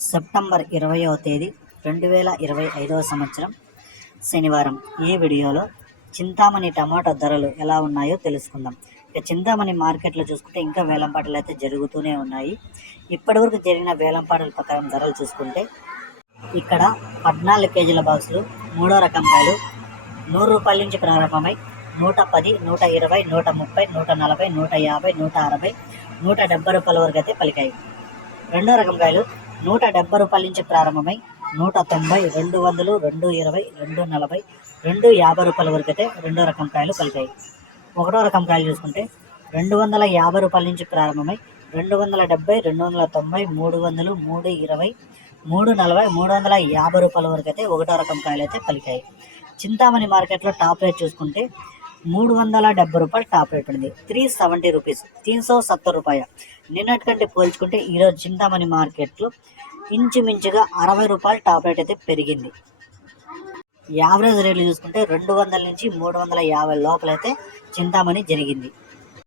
September 20వ తేదీ 2025వ సంవత్సరం శనివారం. ఈ వీడియోలో చింతామణి టమాటా ధరలు ఎలా ఉన్నాయో తెలుసుకుందాం. ఇక చింతామణి మార్కెట్లో చూసుకుంటే ఇంకా వేలంపాటలు అయితే జరుగుతూనే ఉన్నాయి. ఇప్పటివరకు జరిగిన వేలంపాటల ప్రకారం ధరలు చూసుకుంటే ఇక్కడ 14 కేజీల బాక్సులు మూడో రకం కాయలు 100 రూపాయల నుంచి ప్రారంభమై 110, 120, 130, 140, 150, 160, 170 రూపాయల వరకు అయితే పలికాయి. రెండో రకం కాయలు 170 రూపాయల నుంచి ప్రారంభమై 190, 200, 220, 240, 250 రూపాయల వరకు అయితే రెండో రకం కాయలు పలికాయి. ఒకటో రకం కాయలు చూసుకుంటే 250 రూపాయల నుంచి ప్రారంభమై 270, 290, 300, 320, 340, 350 రూపాయల వరకు అయితే ఒకటో రకం కాయలు అయితే పలికాయి. చింతామణి మార్కెట్లో టాప్ రేట్ చూసుకుంటే 370 రూపాయలు టాప్ రేట్ ఉంది. 370 రూపీస్, 370 రూపాయ. నిన్నటి కంటే పోల్చుకుంటే ఈరోజు చింతామణి మార్కెట్లో ఇంచుమించుగా 60 రూపాయలు టాప్ రేట్ అయితే పెరిగింది. యావరేజ్ రేట్లు చూసుకుంటే 200 నుంచి 350 లోపలైతే చింతామణి జరిగింది.